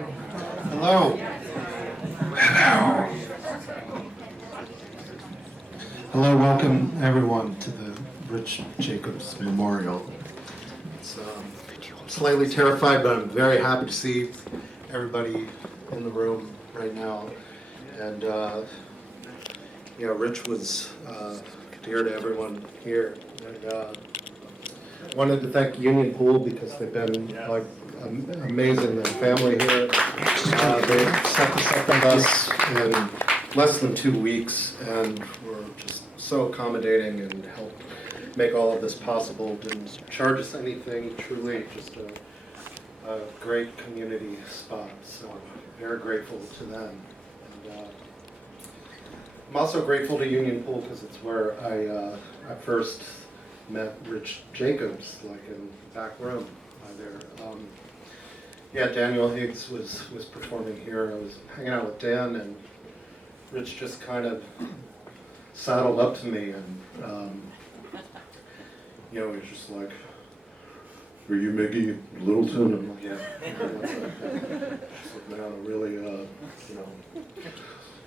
Hello. Hello, welcome everyone to the Rich Jacobs Memorial. I'm slightly terrified, but I'm very happy to see everybody in the room right now. And Rich was dear to everyone here. And wanted to thank Union Pool because they've been like amazing. The family here, they set this up with us in less than 2 weeks, and were just so accommodating and helped make all of this possible. Didn't charge us anything. Truly, just a great community spot. So very grateful to them. And I'm also grateful to Union Pool because it's where I first met Rich Jacobs, like in the back room there. Daniel Higgs was performing here. I was hanging out with Dan, and Rich just kind of saddled up to me, and he was just like, "Are you Miggy Littleton?" I'm like, "Yeah." Just like, man, I really,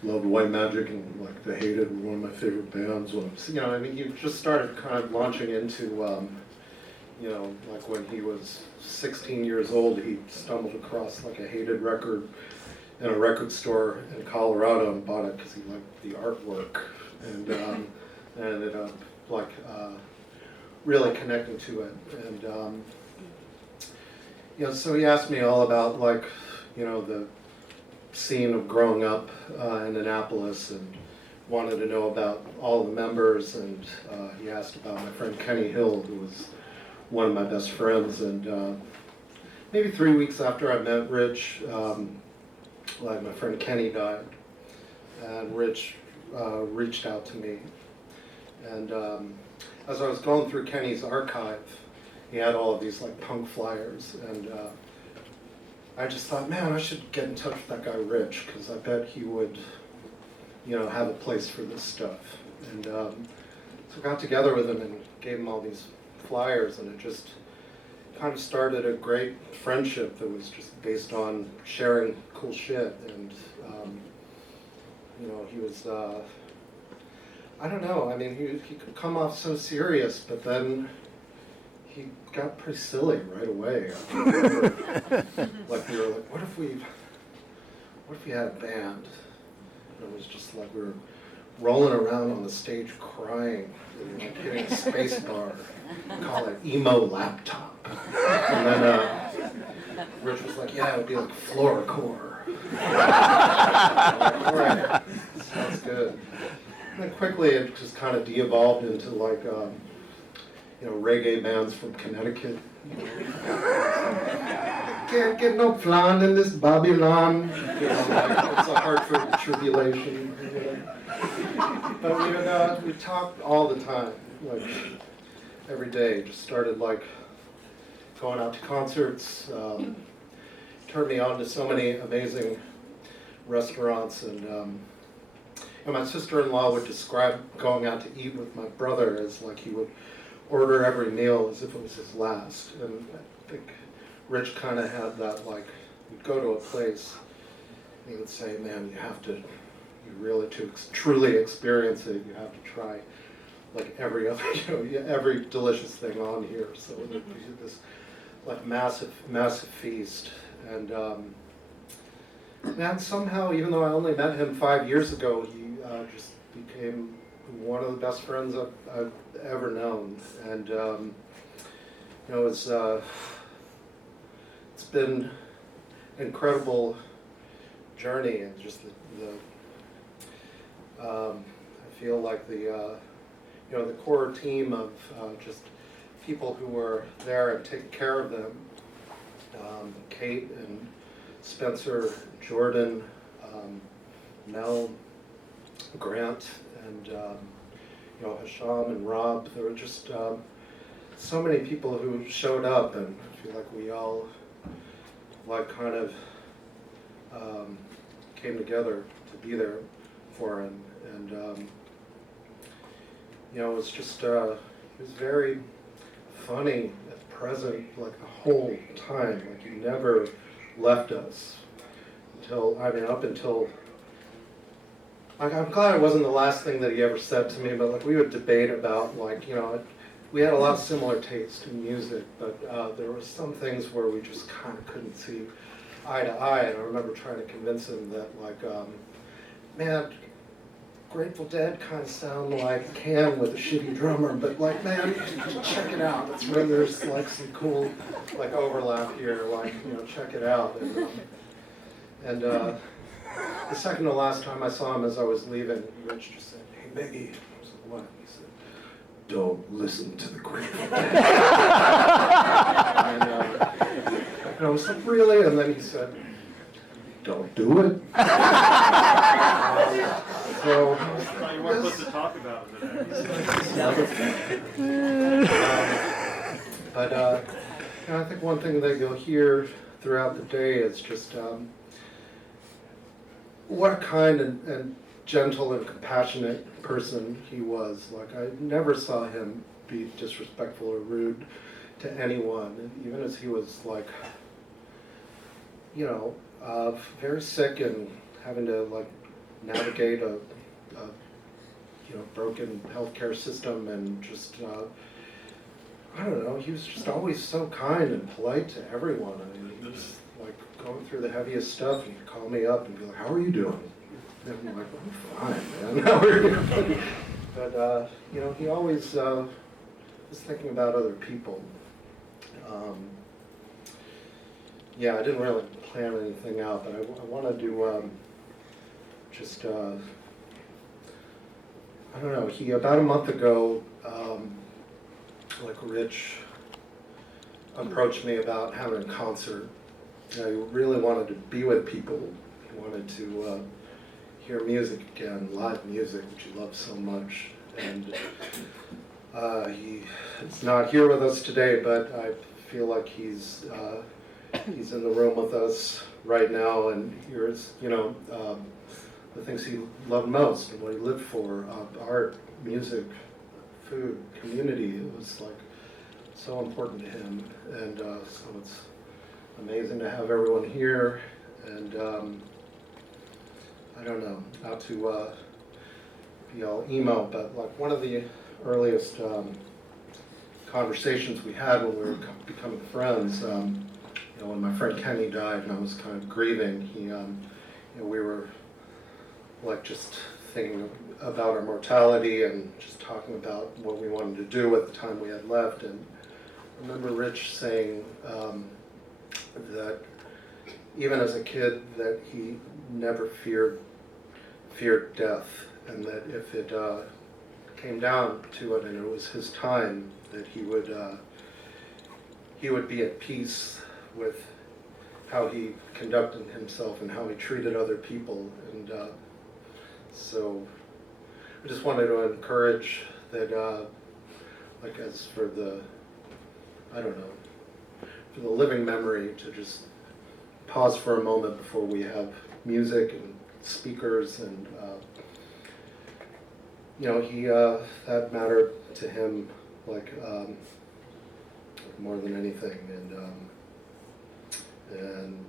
loved White Magic, and like The Hated were one of my favorite bands. When you just started kind of launching into, like when he was 16 years old, he stumbled across like a Hated record in a record store in Colorado and bought it because he liked the artwork, and ended up like really connecting to it. And so he asked me all about like the scene of growing up in Annapolis, and wanted to know about all the members, and he asked about my friend Kenny Hill, who was one of my best friends. And maybe 3 weeks after I met Rich, my friend Kenny died, and Rich reached out to me. And as I was going through Kenny's archive, he had all of these like punk flyers, and I just thought, man, I should get in touch with that guy Rich, because I bet he would, have a place for this stuff. And so I got together with him and gave him all these flyers, and it just kind of started a great friendship that was just based on sharing cool shit. And he was, I don't know, I mean, he could come off so serious, but then he got pretty silly right away. We were like, what if we had a band? And it was just like we were rolling around on the stage crying, and like hitting a space bar, call it emo laptop. And then Rich was like, yeah, it would be like floorcore. Like, all right, sounds good. And then quickly it just kind of de-evolved into like, reggae bands from Connecticut. Can't get no flan in this Babylon. It's a Hartford tribulation. But we talked all the time, like every day. Just started like going out to concerts. Turned me on to so many amazing restaurants, and my sister-in-law would describe going out to eat with my brother as like he would order every meal as if it was his last. And I think Rich kind of had that, like, you'd go to a place and he would say, man, to truly experience it, you have to try like every other, every delicious thing on here. So it would be this like massive feast. And somehow, even though I only met him 5 years ago, he just became one of the best friends I've ever known. And it's been an incredible journey, and just I feel like the core team of just people who were there and taking care of them, Kate and Spencer, Jordan, Mel, Grant, and Hasham and Rob. There were just so many people who showed up, and I feel like we all like kind of came together to be there for him. And it was just it was very funny and present like the whole time. Like he never left us. up until, like, I'm glad it wasn't the last thing that he ever said to me, but like we would debate about, like, we had a lot of similar taste in music, but there were some things where we just kind of couldn't see eye to eye, and I remember trying to convince him that, like, man, Grateful Dead kind of sound like Can with a shitty drummer, but like, man, check it out. It's where there's like some cool like overlap here. Like, check it out. And the second to last time I saw him as I was leaving, Rich just said, "Hey, Miggy." I was like, "What?" He said, "Don't listen to the Grateful Dead." and I was like, "Really?" And then he said, "Don't do it." So, you weren't supposed to talk about it. But I think one thing that you'll hear throughout the day is just what a kind and gentle and compassionate person he was. Like, I never saw him be disrespectful or rude to anyone, even as he was like, very sick and having to like navigate a broken healthcare system, and just I don't know, he was just always so kind and polite to everyone. I mean, he was like going through the heaviest stuff, and he'd call me up and be like, "How are you doing?" And I'm like, "I'm fine, man. How are you?" But he always was thinking about other people. I didn't really plan anything out, but I wanted to just, I don't know, about a month ago, like Rich approached me about having a concert. He really wanted to be with people. He wanted to hear music again, live music, which he loves so much. And he's not here with us today, but I feel like he's in the room with us right now, and here's, the things he loved most and what he lived for, art, music, food, community. It was like so important to him, and so it's amazing to have everyone here. And I don't know, not to be all emo, but like one of the earliest conversations we had when we were becoming friends, when my friend Kenny died and I was kind of grieving, we were like just thinking about our mortality and just talking about what we wanted to do with the time we had left. And I remember Rich saying that even as a kid, that he never feared death, and that if it came down to it and it was his time, that he would be at peace with how he conducted himself and how he treated other people. And so I just wanted to encourage that, like, as for the, for the living memory, to just pause for a moment before we have music and speakers, and that mattered to him like more than anything. And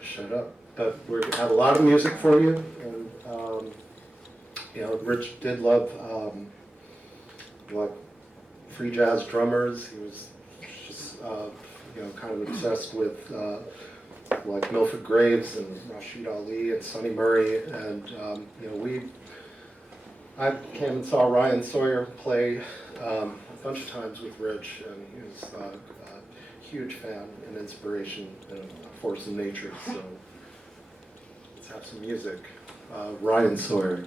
shut up. But we have a lot of music for you, and Rich did love like free jazz drummers. He was just kind of obsessed with like Milford Graves and Rashid Ali and Sonny Murray, and I came and saw Ryan Sawyer play a bunch of times with Rich, and he was a huge fan and inspiration and a force in nature. So let's have some music. Ryan Sawyer.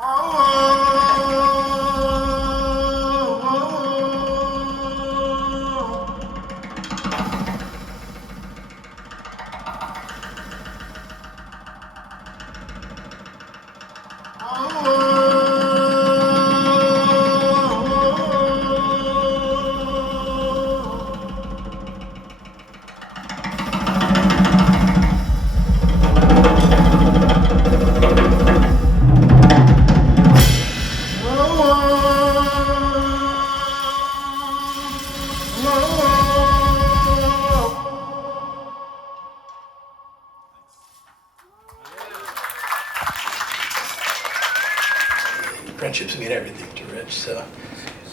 Oh, friendships mean everything to Rich. So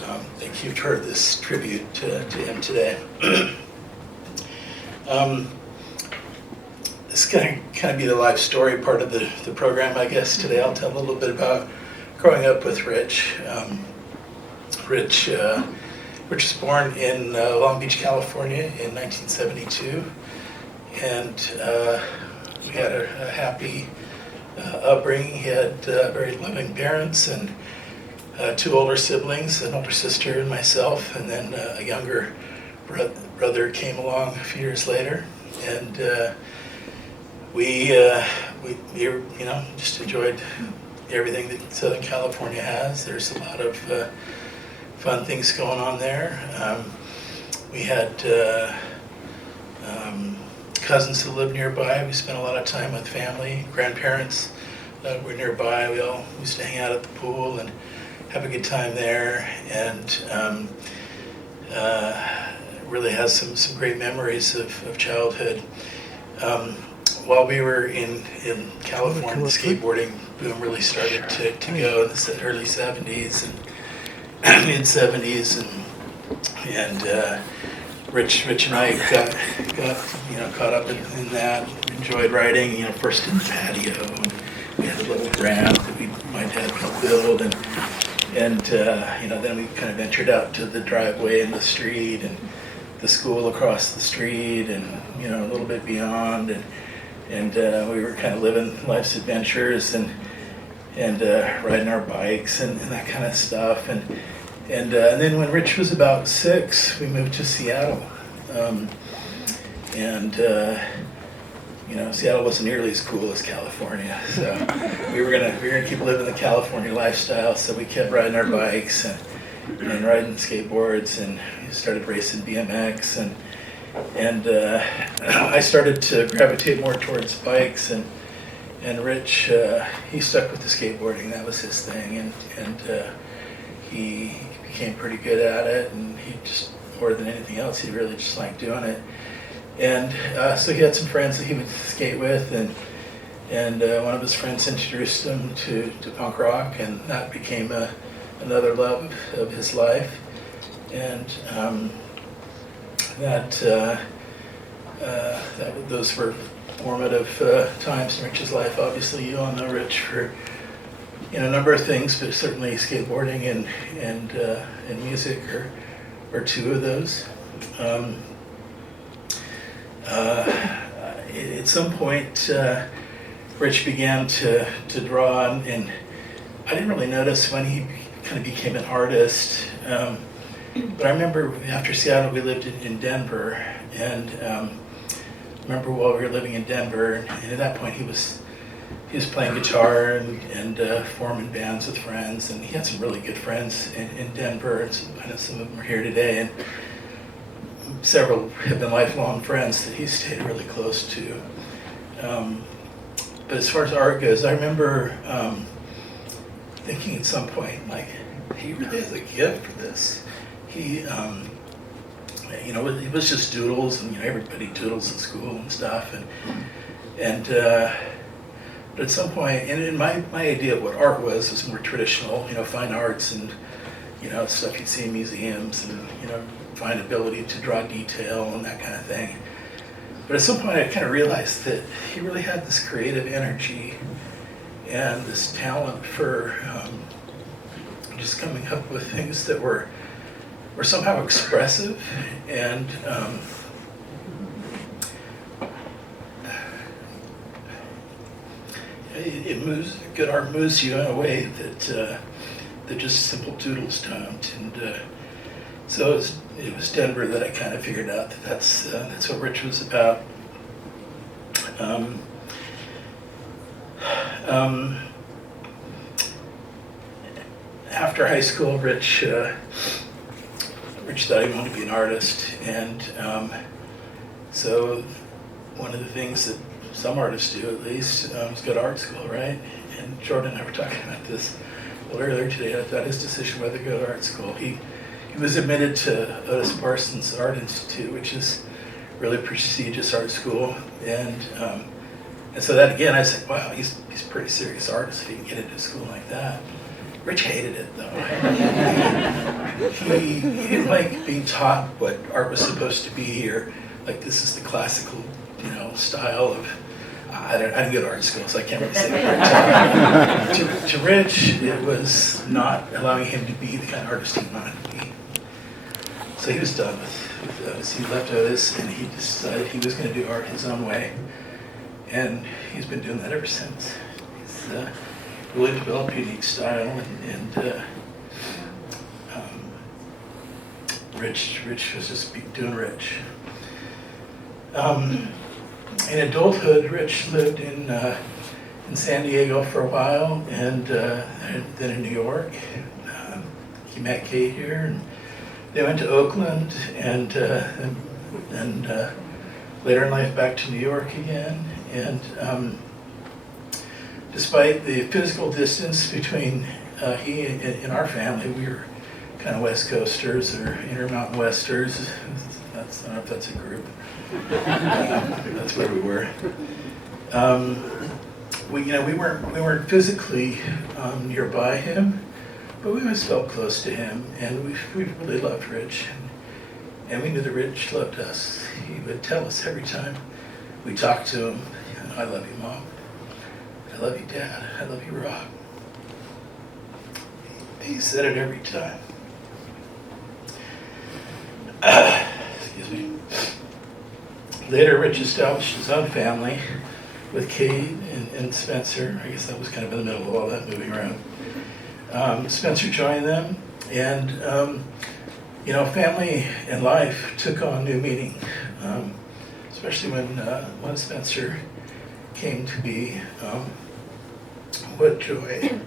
I think you've heard this tribute to him today. This is going to kind of be the life story part of the program, I guess. Today I'll tell a little bit about growing up with Rich. Rich was born in Long Beach, California in 1972, and we had a happy upbringing. He had very loving parents and 2 older siblings, an older sister and myself, and then a younger brother came along a few years later, and we just enjoyed everything that Southern California has. There's a lot of fun things going on there. We had cousins who lived nearby. We spent a lot of time with family. Grandparents were nearby. We all used to hang out at the pool and have a good time there, and really has some great memories of childhood. While we were in California, the skateboarding boom really started to go in the early 70s and mid 70s, and Rich and I got caught up in that. Enjoyed riding, first in the patio. And we had a little ramp that my dad helped build, and then we kind of ventured out to the driveway and the street and the school across the street, and a little bit beyond, and we were kind of living life's adventures and riding our bikes and that kind of stuff, and then when Rich was about 6, we moved to Seattle, Seattle wasn't nearly as cool as California, so we were gonna keep living the California lifestyle. So we kept riding our bikes and riding skateboards, and we started racing BMX, and I started to gravitate more towards bikes, and Rich he stuck with the skateboarding. That was his thing, and he became pretty good at it, and he just, more than anything else, he really just liked doing it. And so he had some friends that he would skate with, and one of his friends introduced him to punk rock, and that became another love of his life. And those were formative times in Rich's life. Obviously, you all know Rich for a number of things, but certainly skateboarding and music are 2 of those. At some point, Rich began to draw, and I didn't really notice when he kind of became an artist. But I remember after Seattle, we lived in Denver, and I remember while we were living in Denver, and at that point he was playing guitar and forming bands with friends, and he had some really good friends in Denver, and I know some of them are here today, and several have been lifelong friends that he stayed really close to. But as far as art goes, I remember thinking at some point, like, he really has a gift for this. He, it was just doodles, and everybody doodles in school and stuff, but at some point, and my idea of what art was more traditional, fine arts and stuff you'd see in museums, and fine ability to draw detail and that kind of thing. But at some point, I kind of realized that he really had this creative energy and this talent for just coming up with things that were somehow expressive, and it moves. Good art moves you in a way that just simple doodles don't. And so it was Denver that I kind of figured out that that's what Rich was about. After high school, Rich thought he wanted to be an artist, and so one of the things that some artists do, at least, is go to art school, right? And Jordan and I were talking about this a little earlier today about his decision whether to go to art school. He was admitted to Otis Parsons Art Institute, which is really prestigious art school, and so that again, I said, wow, he's a pretty serious artist if he can get into a school like that. Rich hated it though. He didn't like being taught what art was supposed to be, or like this is the classical, style of. I didn't go to art school, so I can't really say that. To Rich, it was not allowing him to be the kind of artist he wanted to be. So he was done with Otis. He left Otis, and he decided he was going to do art his own way. And he's been doing that ever since. He's really developed a unique style, and Rich was just doing Rich. In adulthood, Rich lived in San Diego for a while, and then in New York. He met Kate here, and they went to Oakland, and later in life back to New York again. And despite the physical distance between he and our family, we were kind of West Coasters or Intermountain Westers. I don't know if that's a group. That's where we were. We weren't physically nearby him, but we always felt close to him, and we really loved Rich, and we knew that Rich loved us. He would tell us every time we talked to him, "I love you, Mom. I love you, Dad. I love you, Rob." He said it every time. Excuse me. Later, Rich established his own family with Kate and Spencer. I guess that was kind of in the middle of all that moving around. Spencer joined them, and family and life took on new meaning, especially when Spencer came to be. What joy!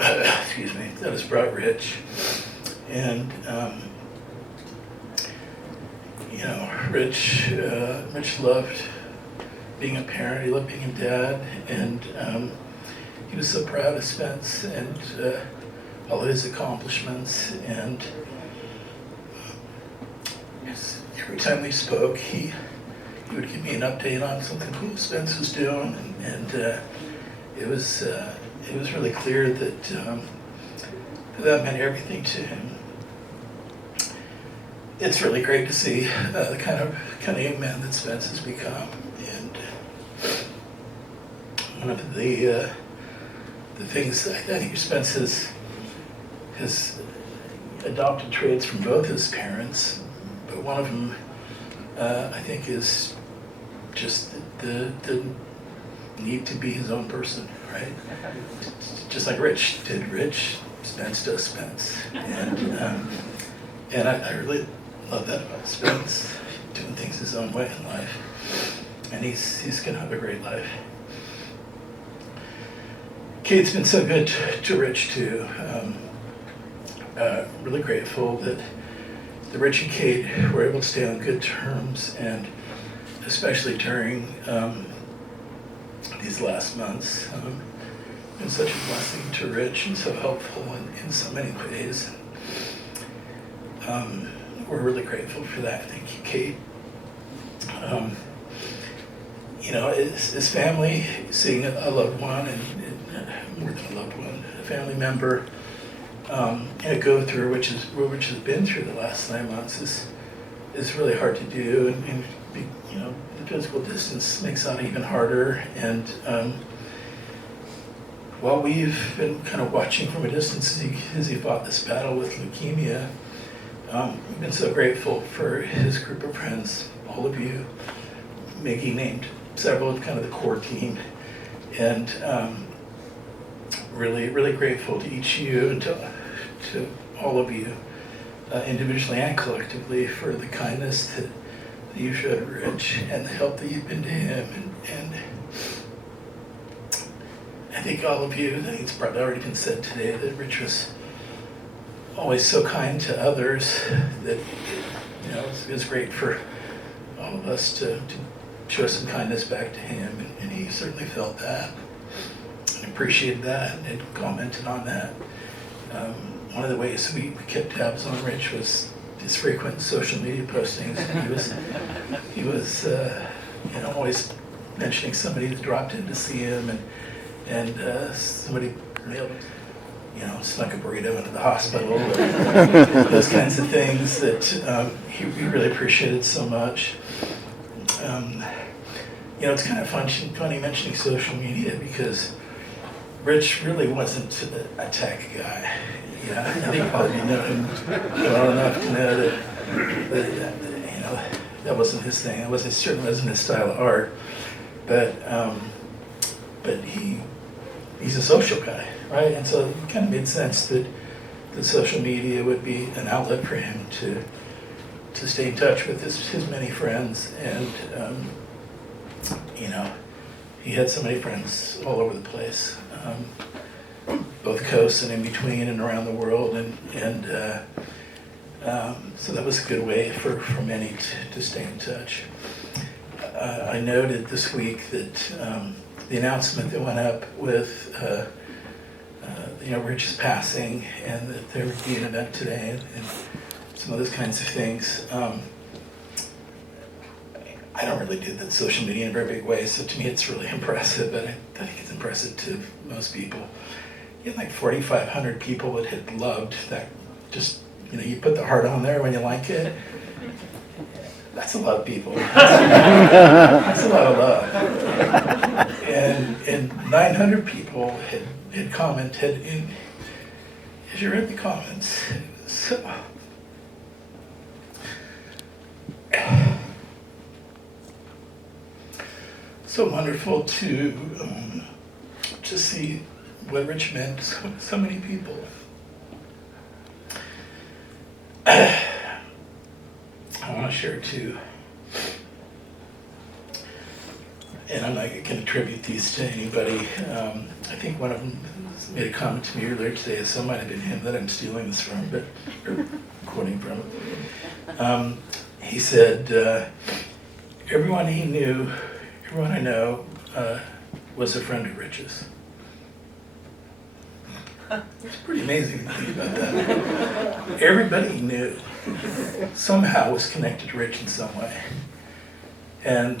Excuse me. That has brought Rich, and. Rich loved being a parent. He loved being a dad, and he was so proud of Spence and all of his accomplishments. And every time we spoke, he would give me an update on something cool Spence was doing, and it was really clear that that meant everything to him. It's really great to see the kind of young man that Spence has become, and one of the things I think Spence has adopted traits from both his parents, but one of them I think is just the need to be his own person, right? Just like Rich did Rich, Spence does Spence, and I really love that about Spence, doing things his own way in life, and he's gonna have a great life. Kate's been so good to Rich too. Really grateful that Rich and Kate were able to stay on good terms, and especially during these last months. Been such a blessing to Rich and so helpful in so many ways. We're really grateful for that. Thank you, Kate. His family, seeing a loved one, and more than a loved one, a family member, go through which has been through the last 9 months is really hard to do, and the physical distance makes that even harder. And while we've been kind of watching from a distance as he fought this battle with leukemia, we've been so grateful for his group of friends, all of you. Miggy named several of kind of the core team, and really, really grateful to each of you and to all of you, individually and collectively, for the kindness that you showed Rich and the help that you've been to him. And I think all of you, I think it's probably already been said today, that Rich was always so kind to others that it was great for all of us to show some kindness back to him, and he certainly felt that and appreciated that and commented on that. One of the ways we kept tabs on Rich was his frequent social media postings. He was always mentioning somebody that dropped in to see him, and somebody mailed, snuck a burrito into the hospital, those kinds of things that he really appreciated so much. It's kind of funny mentioning social media because Rich really wasn't a tech guy. I think probably know him well enough to know that wasn't his thing. It certainly wasn't his style of art. But he's a social guy, right? And so it kind of made sense that social media would be an outlet for him to stay in touch with his many friends. And he had so many friends all over the place, both coasts and in between and around the world. So that was a good way for many to stay in touch. I noted this week that the announcement that went up with Rich's passing, and that there would be an event today, and some of those kinds of things. I don't really do the social media in a very big way, so to me it's really impressive, but I think it's impressive to most people. You had like 4,500 people that had loved that. Just, you put the heart on there when you like it. That's a lot of people. That's a lot of love. And 900 people had commented. And as you read the comments, so wonderful to see what Rich meant to so many people. I want to share two, and I'm not going to attribute these to anybody. I think one of them made a comment to me earlier today, so it might have been him that I'm stealing this from, or quoting from. He said, everyone I know was a friend of Rich's. It's pretty amazing to think about that. Everybody he knew somehow was connected to Rich in some way. And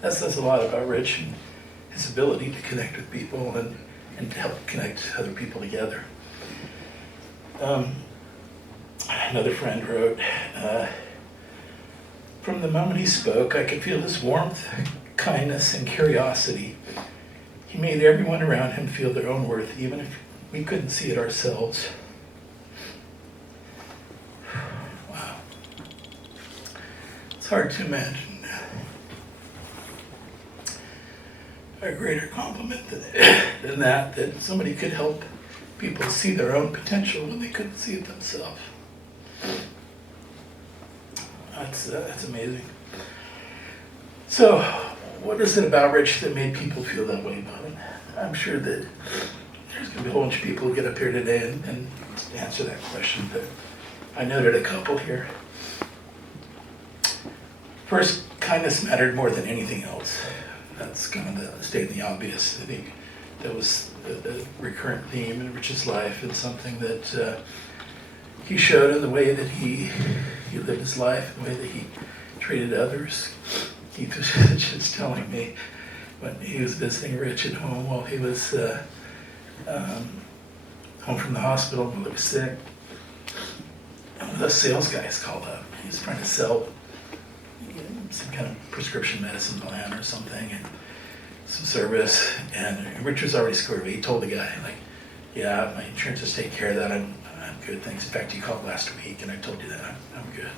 that says a lot about Rich and his ability to connect with people and to help connect other people together. Another friend wrote, from the moment he spoke, I could feel his warmth, kindness, and curiosity. He made everyone around him feel their own worth, even if we couldn't see it ourselves. Wow. It's hard to imagine a greater compliment than that somebody could help people see their own potential when they couldn't see it themselves. That's amazing. So, what is it about Rich that made people feel that way about him? I'm sure that there's going to be a whole bunch of people who get up here today and answer that question, but I noted a couple here. First, kindness mattered more than anything else. That's kind of stating the obvious. I think that was a recurrent theme in Rich's life, and something that he showed in the way that he lived his life, the way that he treated others. Keith was just telling me when he was visiting Rich at home while he was home from the hospital while he was sick. One of those sales guys called up. He was trying to sell some kind of prescription medicine plan or something, and some service. And Rich was already squared away. He told the guy, like, yeah, my insurance is taking care of that. I'm good, thanks. In fact, you called last week, and I told you that I'm good.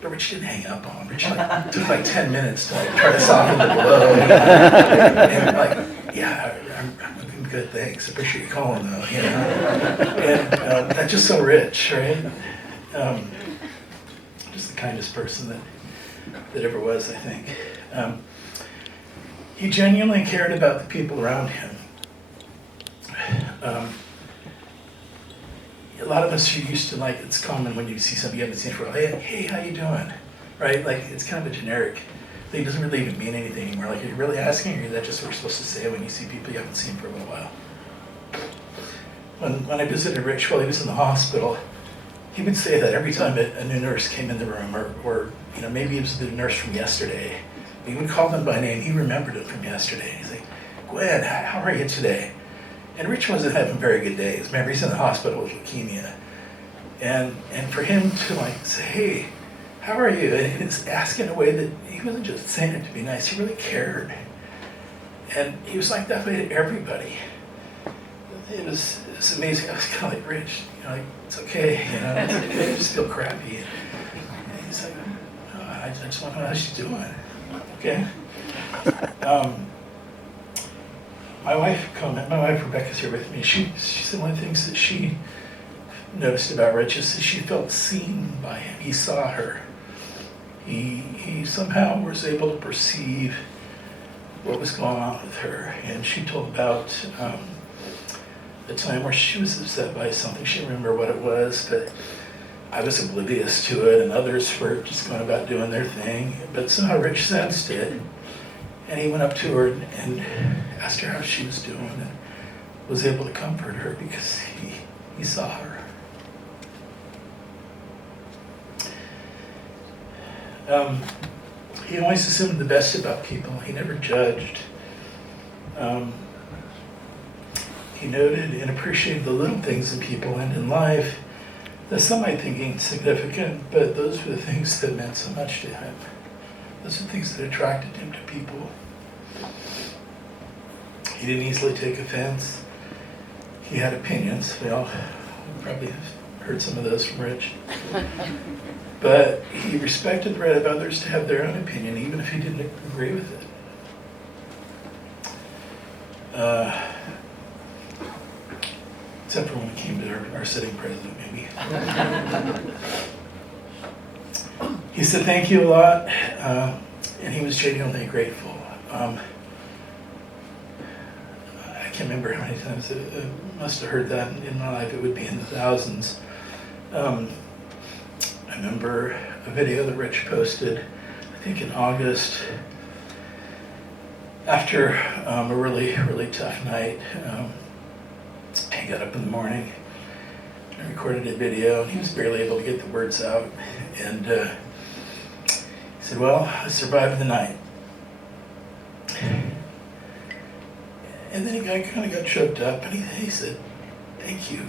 But Rich didn't hang up on him. Rich took like 10 minutes to try to soften the blow. And like, yeah, I'm looking good, thanks. Appreciate you calling though, And that's just so Rich, right? Just the kindest person that ever was, I think. He genuinely cared about the people around him. A lot of us are used to, like, it's common when you see somebody you haven't seen for a while, hey, how you doing? Right? Like, it's kind of a generic thing. It doesn't really even mean anything anymore. Like, are you really asking, or is that just what you're supposed to say when you see people you haven't seen for a little while? When I visited Rich while he was in the hospital, he would say that every time a new nurse came in the room, or maybe it was the nurse from yesterday, he would call them by name. He remembered it from yesterday. He's like, Gwen, how are you today? And Rich wasn't having very good days. Remember, he's in the hospital with leukemia. And for him to like say, hey, how are you? And he's asking in a way that he wasn't just saying it to be nice, he really cared. And he was like that way to everybody. It was amazing. I was kind of like, Rich, like, it's okay, I just feel crappy. And he's like, oh, I just want to know how she's doing. Okay. My wife Rebecca's here with me. She said one of the things that she noticed about Rich is that she felt seen by him. He saw her. He somehow was able to perceive what was going on with her. And she told about a time where she was upset by something. She didn't remember what it was, but I was oblivious to it, and others were just going about doing their thing. But somehow Rich sensed it, and he went up to her and asked her how she was doing, and was able to comfort her because he saw her. He always assumed the best about people. He never judged. He noted and appreciated the little things in people and in life that some might think insignificant, but those were the things that meant so much to him. Those are the things that attracted him to people. He didn't easily take offense. He had opinions. We all probably have heard some of those from Rich. But he respected the right of others to have their own opinion, even if he didn't agree with it. Except for when it came to our sitting president, maybe. He said thank you a lot, and he was genuinely grateful. I can't remember how many times I must have heard that in my life. It would be in the thousands. I remember a video that Rich posted, I think in August, after a really, really tough night. He got up in the morning and recorded a video. He was barely able to get the words out. And he said, well, I survived the night. And then he kind of got choked up, and he said, thank you.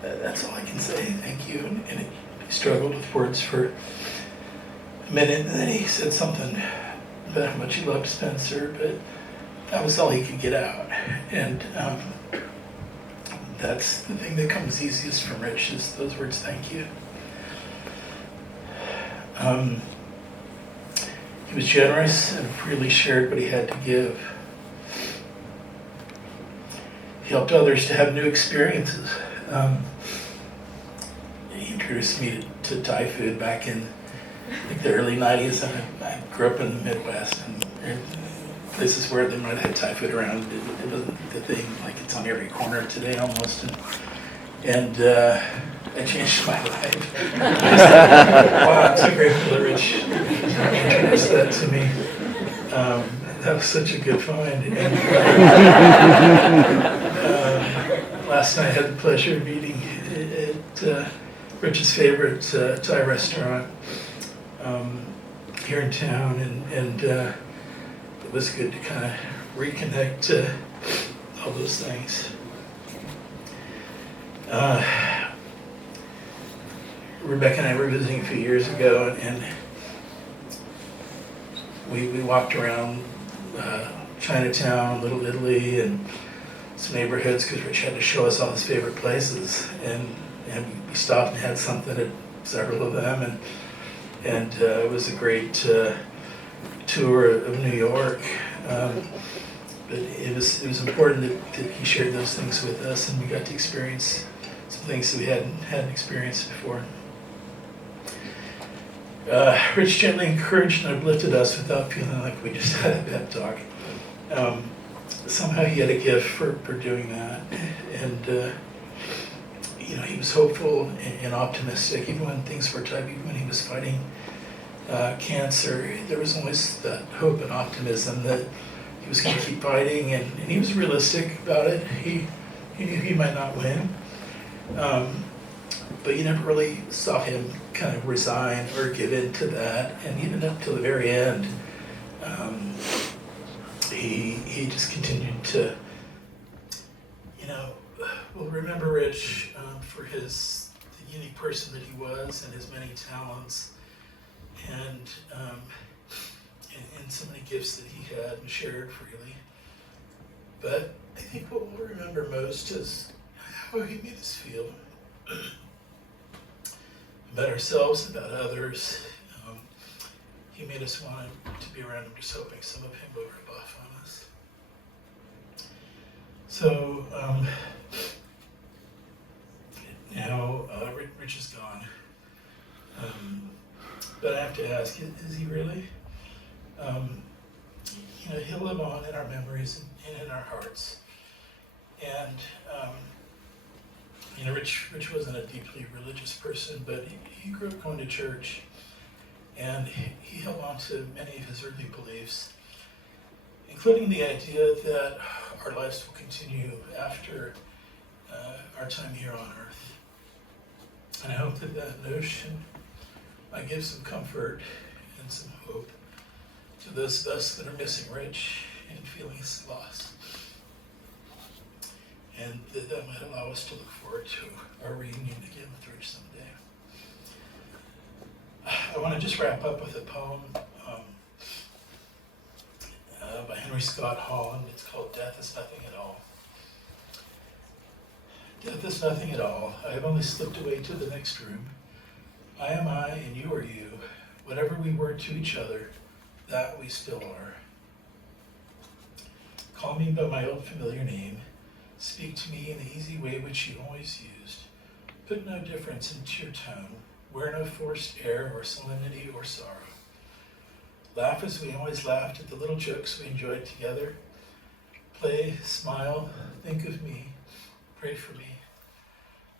That's all I can say, thank you. And he struggled with words for a minute, and then he said something about how much he loved Spencer, but that was all he could get out. And that's the thing that comes easiest from Rich, is those words, thank you. He was generous and freely shared what he had to give. He helped others to have new experiences. He introduced me to Thai food back in the early 90s. I grew up in the Midwest, and places where they might have had Thai food around. It wasn't the thing, like it's on every corner today almost. And it changed my life. Wow, I'm so grateful that Rich introduced that to me. That was such a good find. And, last night I had the pleasure of eating at Rich's favorite Thai restaurant here in town, and it was good to kind of reconnect all those things. Rebecca and I were visiting a few years ago, and we walked around Chinatown, Little Italy, and some neighborhoods because Rich had to show us all his favorite places, and we stopped and had something at several of them, and it was a great tour of New York. But it was important that he shared those things with us, and we got to experience some things that we hadn't experienced before. Rich gently encouraged and uplifted us without feeling like we just had a pep talk. Somehow he had a gift for doing that, and he was hopeful and optimistic, even when things were tough, even when he was fighting cancer. There was always that hope and optimism that he was going to keep fighting, and he was realistic about it. He knew he might not win, but you never really saw him kind of resign or give in to that. And even up till the very end, he just continued to will remember Rich for the unique person that he was and his many talents and so many gifts that he had and shared freely. But I think what we'll remember most is how he made us feel about ourselves, about others. He made us want to be around him, just hoping some of him would rub off on us. So now Rich is gone. But I have to ask, is he really? He'll live on in our memories and in our hearts. And Rich wasn't a deeply religious person, but he grew up going to church, and he held on to many of his early beliefs, including the idea that our lives will continue after our time here on Earth. And I hope that notion might give some comfort and some hope to those of us that are missing Rich and feeling his loss. And that might allow us to look forward to our reunion again with Rich someday. I want to just wrap up with a poem by Henry Scott Holland. It's called Death is Nothing at All. Death is nothing at all. I have only slipped away to the next room. I am I and you are you. Whatever we were to each other, that we still are. Call me by my old familiar name. Speak to me in the easy way which you always used. Put no difference into your tone. Wear no forced air or solemnity or sorrow. Laugh as we always laughed at the little jokes we enjoyed together. Play, smile, think of me, pray for me.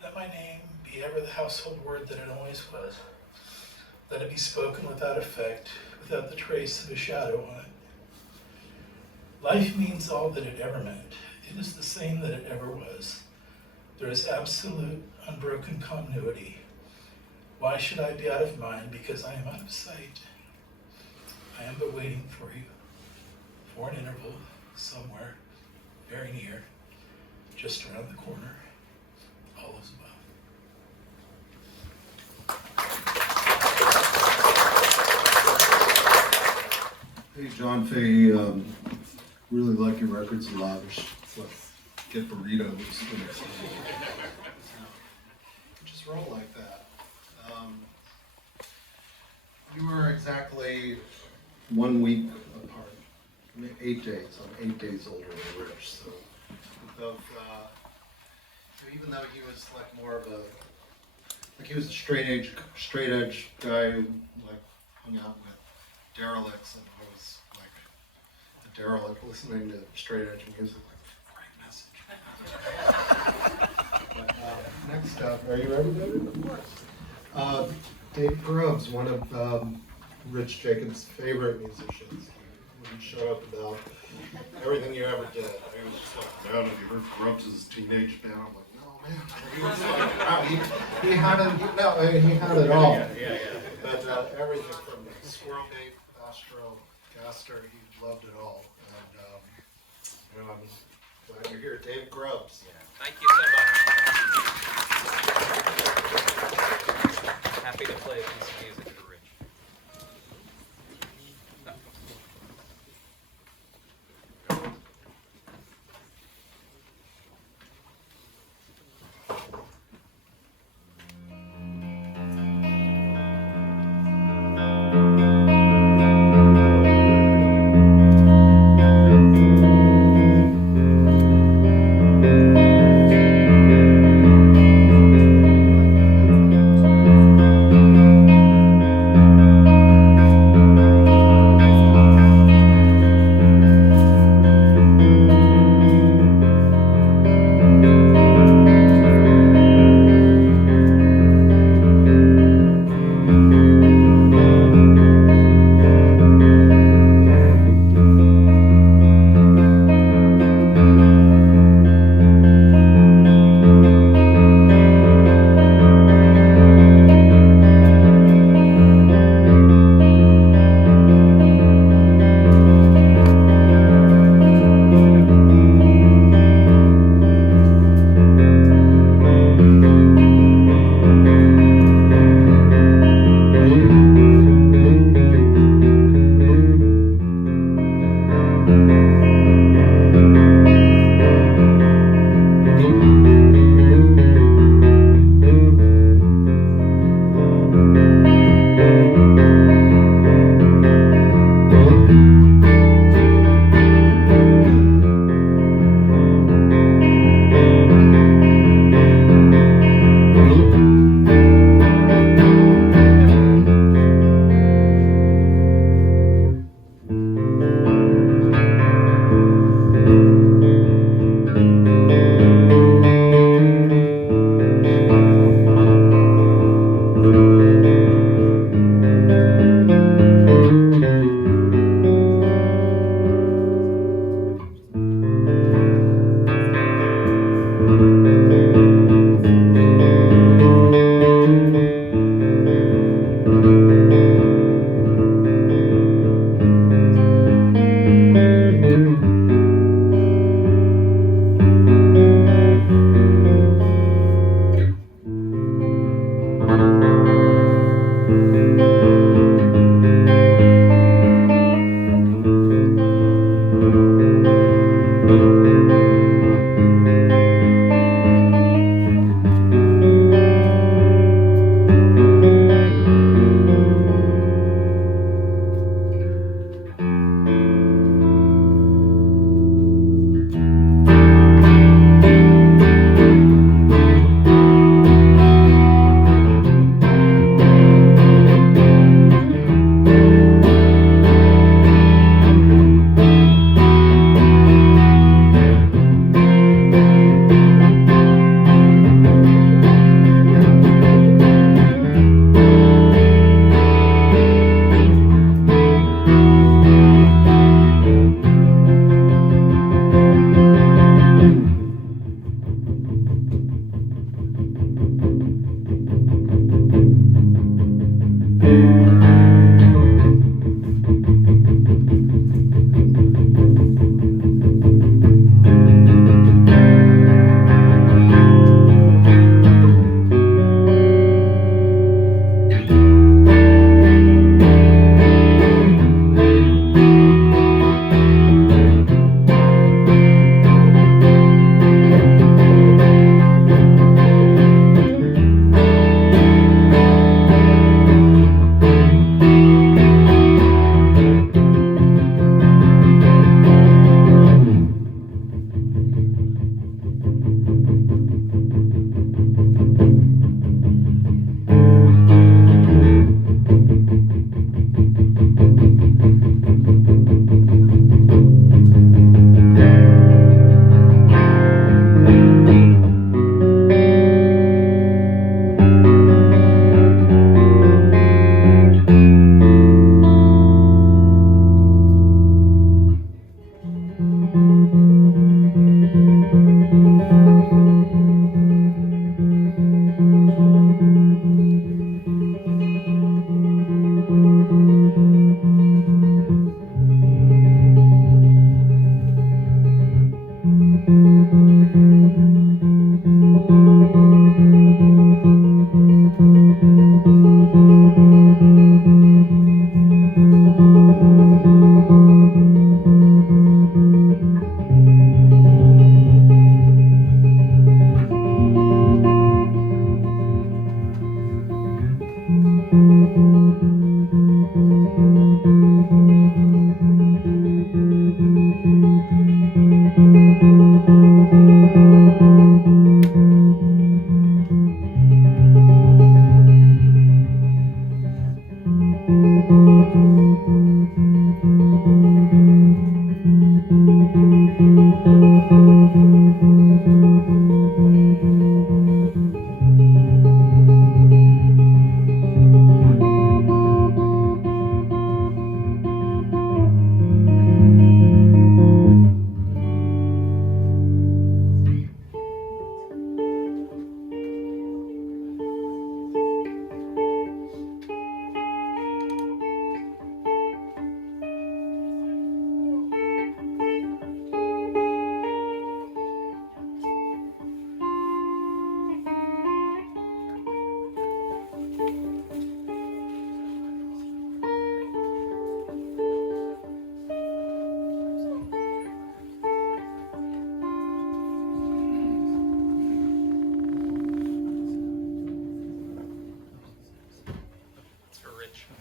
Let my name be ever the household word that it always was. Let it be spoken without effect, without the trace of a shadow on it. Life means all that it ever meant. It is the same that it ever was. There is absolute, unbroken continuity. Why should I be out of mind? Because I am out of sight. I am but waiting for you, for an interval, somewhere, very near, just around the corner, all is well. Hey, John Fahey, really like your records a lot. We should get burritos. Just roll like that. You were exactly 1 week apart. 8 days. I'm 8 days older than Rich. So, even though he was like more of he was a straight edge guy who like hung out with derelicts, and I was like a derelict listening to straight edge music. Like, great message. But, next up, are you ready, David? Of course. Dave Grubbs, one of Rich Jenkins' favorite musicians. He would shut up about everything you ever did. He was just like, man, have you heard Grubbs' teenage band? I'm like, no, man. He was like, wow, he had it all. Yeah. But everything from Squirrel Gate, Astro, Gaster, he loved it all. And I'm glad you're here, Dave Grubbs. Yeah. Thank you so much. Happy to play a piece of music for Rich.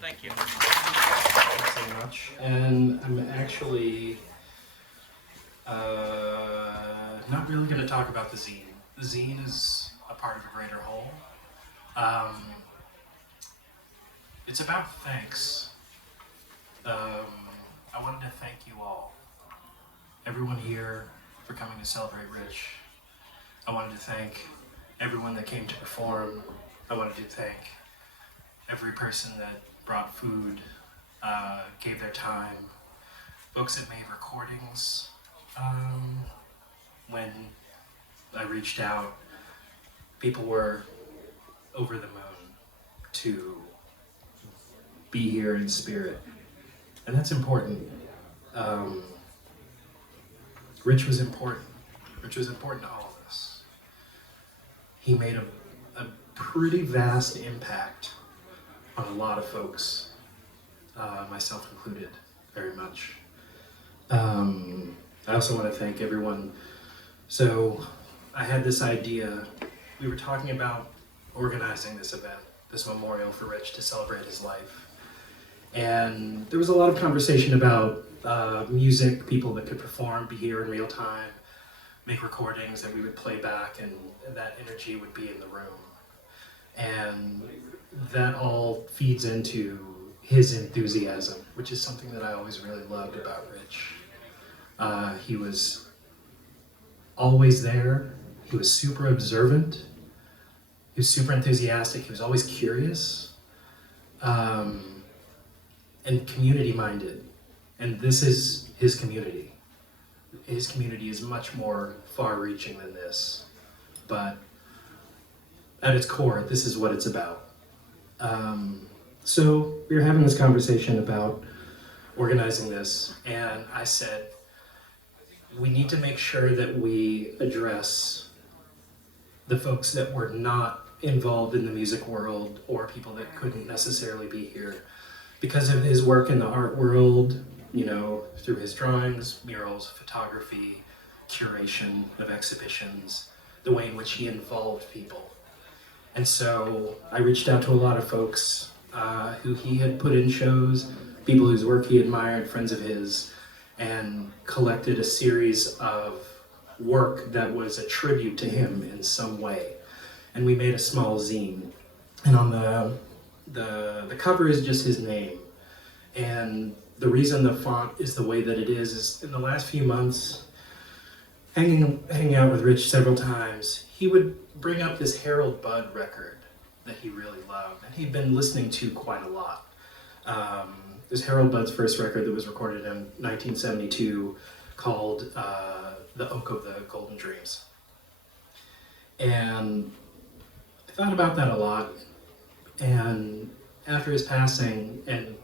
Thank you. Thanks so much. And I'm actually not really going to talk about the zine. The zine is a part of a greater whole. It's about thanks. I wanted to thank you all, everyone here, for coming to celebrate Rich. I wanted to thank everyone that came to perform. I wanted to thank every person that brought food, gave their time, folks that made recordings. When I reached out, people were over the moon to be here in spirit, and that's important. Rich was important. Rich was important to all of us. He made a pretty vast impact on a lot of folks, myself included, very much. I also want to thank everyone. So I had this idea. We were talking about organizing this event, this memorial for Rich to celebrate his life. And there was a lot of conversation about music, people that could perform, be here in real time, make recordings that we would play back, and that energy would be in the room. And that all feeds into his enthusiasm, which is something that I always really loved about Rich. He was always there. He was super observant. He was super enthusiastic. He was always curious. And community-minded. And this is his community. His community is much more far-reaching than this. But at its core, this is what it's about. So we were having this conversation about organizing this, and I said, we need to make sure that we address the folks that were not involved in the music world or people that couldn't necessarily be here because of his work in the art world, you know, through his drawings, murals, photography, curation of exhibitions, the way in which he involved people. And so I reached out to a lot of folks who he had put in shows, people whose work he admired, friends of his, and collected a series of work that was a tribute to him in some way. And we made a small zine. And on the cover is just his name. And the reason the font is the way that it is in the last few months, hanging out with Rich several times, he would bring up this Harold Budd record that he really loved, and he'd been listening to quite a lot. It was Harold Budd's first record that was recorded in 1972 called The Oak of the Golden Dreams. And I thought about that a lot, and after his passing and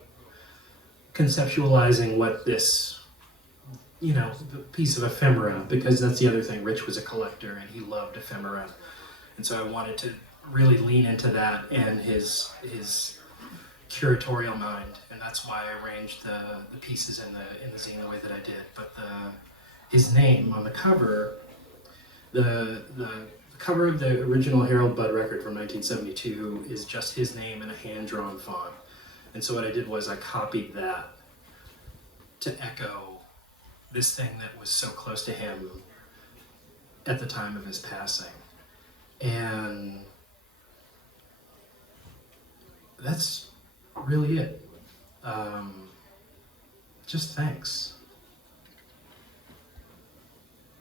conceptualizing what this, you know, piece of ephemera, because that's the other thing, Rich was a collector and he loved ephemera. And so I wanted to really lean into that and his curatorial mind, and that's why I arranged the pieces in the zine the way that I did. But his name on the cover, the cover of the original Harold Budd record from 1972 is just his name in a hand-drawn font. And so what I did was I copied that to echo this thing that was so close to him at the time of his passing. And that's really it. Just thanks.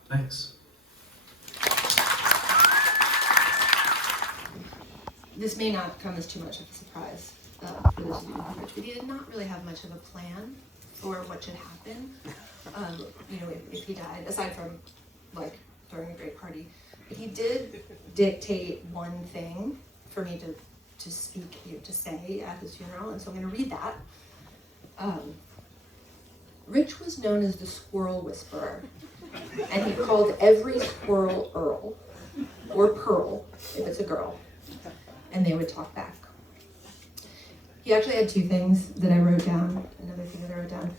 Thanks. This may not come as too much of a surprise for those of you who know Rich, but he did not really have much of a plan for what should happen. You know, if he died, aside from like throwing a great party, but he did dictate one thing for me to speak, you know, to say at his funeral, and so I'm going to read that. Rich was known as the Squirrel Whisperer, and he called every squirrel Earl, or Pearl, if it's a girl, and they would talk back. He actually had two things that I wrote down, another thing that I wrote down,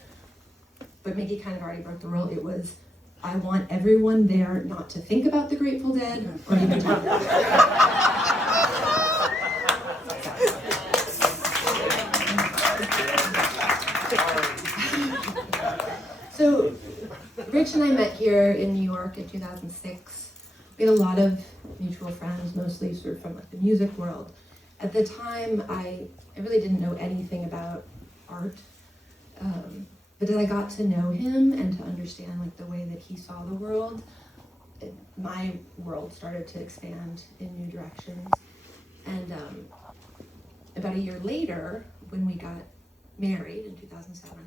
but Miggy kind of already broke the rule. It was, I want everyone there not to think about the Grateful Dead, or even talk about it. Rich and I met here in New York in 2006. We had a lot of mutual friends, mostly sort of from like the music world. At the time, I really didn't know anything about art, but as I got to know him and to understand like the way that he saw the world, my world started to expand in new directions. And about a year later, when we got married in 2007,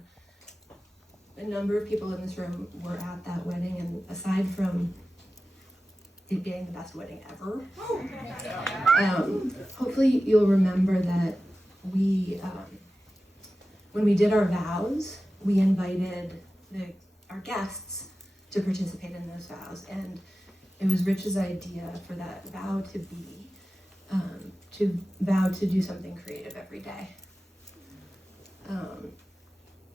a number of people in this room were at that wedding, and aside from it being the best wedding ever, hopefully you'll remember that we, when we did our vows, we invited our guests to participate in those vows, and it was Rich's idea for that vow to be to vow to do something creative every day.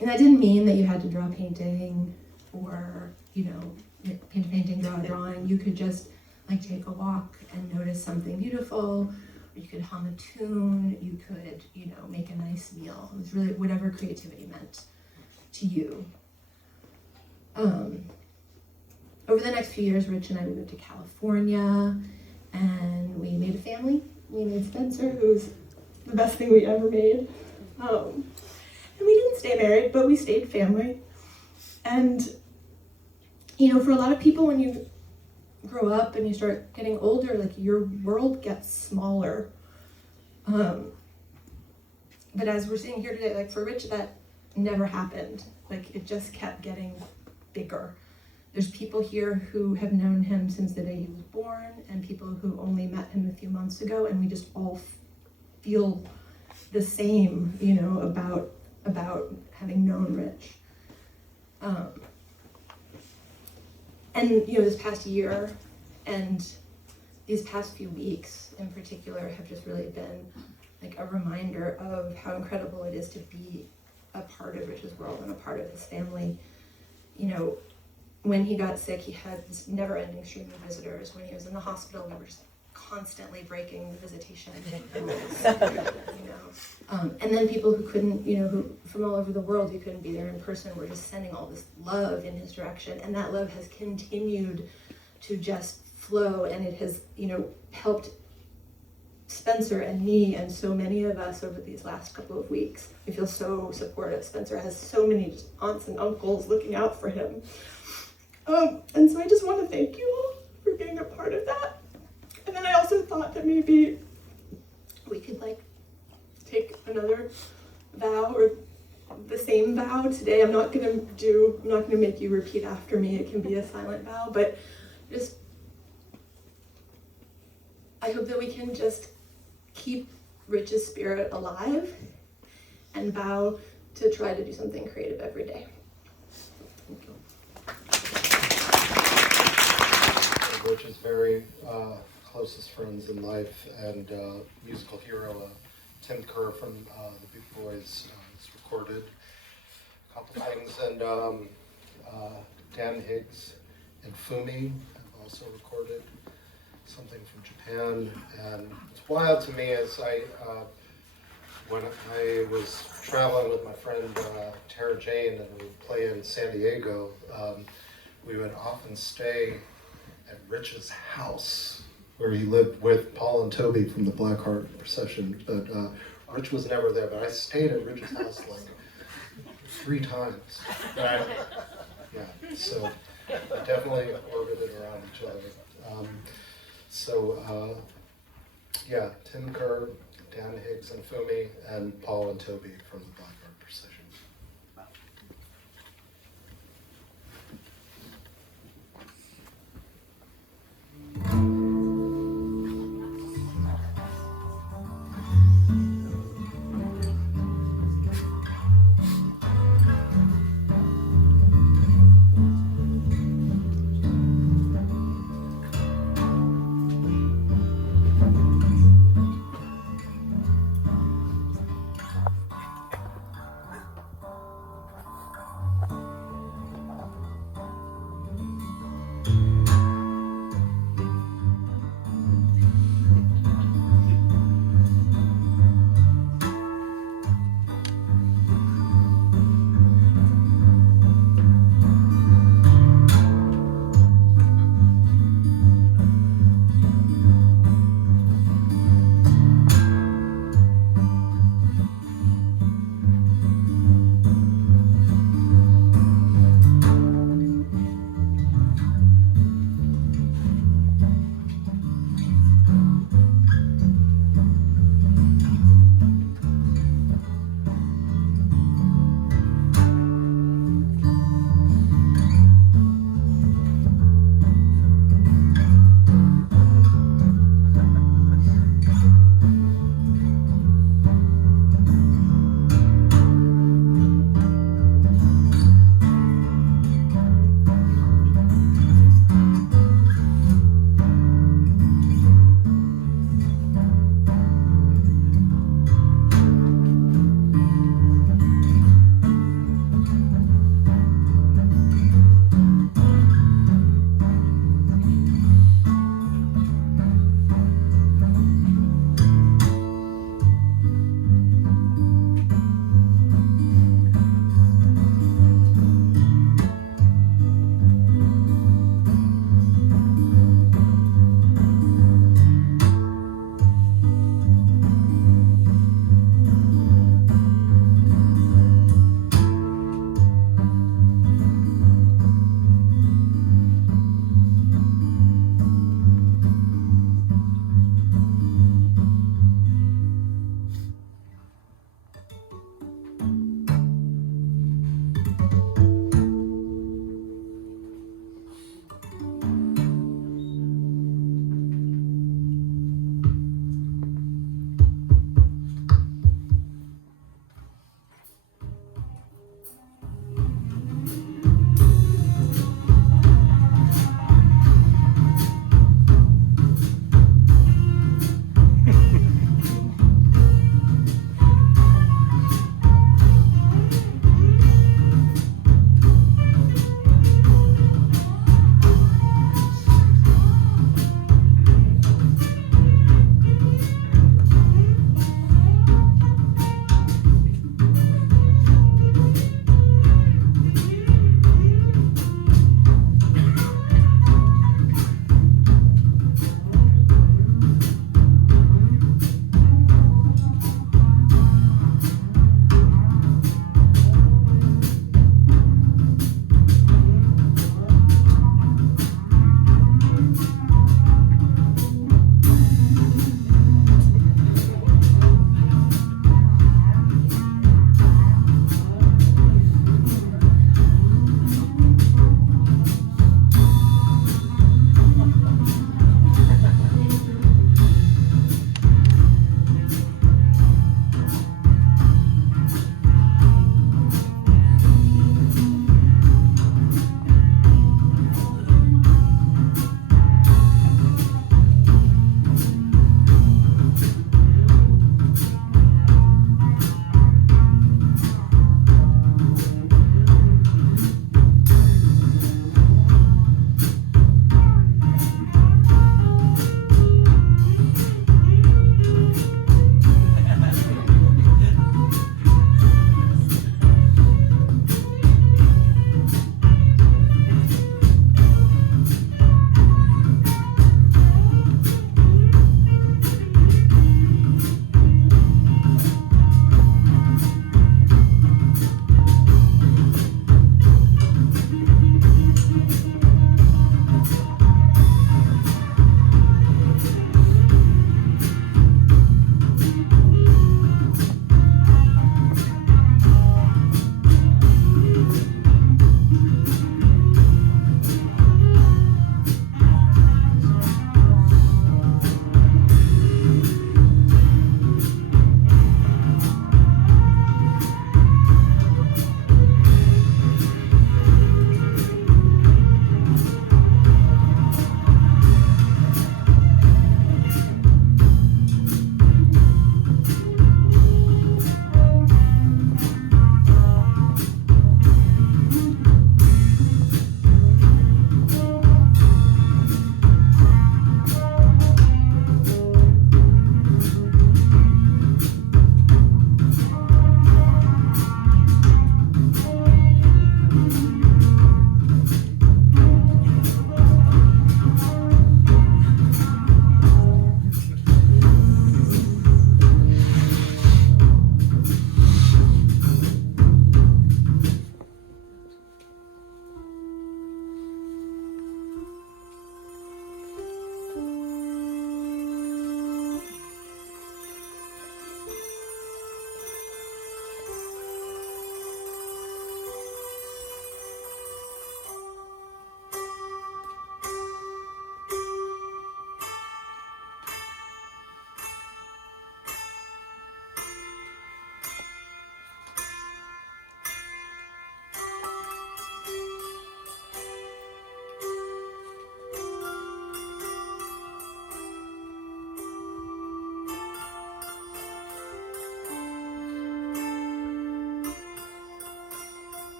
And that didn't mean that you had to draw a painting or, paint a painting, draw a drawing. You could just like take a walk and notice something beautiful, or you could hum a tune, you could, make a nice meal. It was really whatever creativity meant to you. Over the next few years, Rich and I moved to California, and we made a family. We made Spencer, who's the best thing we ever made. And we didn't stay married, but we stayed family. And, for a lot of people, when you grow up and you start getting older, like your world gets smaller. But as we're sitting here today, like for Rich, that never happened. Like it just kept getting bigger. There's people here who have known him since the day he was born, and people who only met him a few months ago, and we just all feel the same, about having known Rich. And this past year and these past few weeks in particular have just really been like a reminder of how incredible it is to be a part of Rich's world and a part of his family. When he got sick, he had this never-ending stream of visitors. When he was in the hospital, we were just constantly breaking the visitation rules. And then people who couldn't, who from all over the world who couldn't be there in person were just sending all this love in his direction, and that love has continued to just flow, and it has, helped Spencer and me and so many of us over these last couple of weeks. We feel so supportive. Spencer has so many aunts and uncles looking out for him. And so I just want to thank you all for being a part of that. And then I also thought that maybe we could take another vow or the same vow today. I'm not gonna make you repeat after me. It can be a silent vow, but I hope that we can just keep Rich's spirit alive and vow to try to do something creative every day. Thank you. Rich's very closest friends in life and musical hero, Tim Kerr from the Big Boys, has recorded a couple things, and Dan Higgs and Fumie have also recorded something from Japan. And it's wild to me as when I was traveling with my friend Tara Jane and we would play in San Diego, we would often stay at Rich's house, where he lived with Pall and Toby from the Blackheart procession. But Rich was never there, but I stayed at Rich's house like 3 times. So we definitely orbited around each other. Tim Kerr, Dan Higgs and Fumie, and Pall and Toby from the Blackheart procession.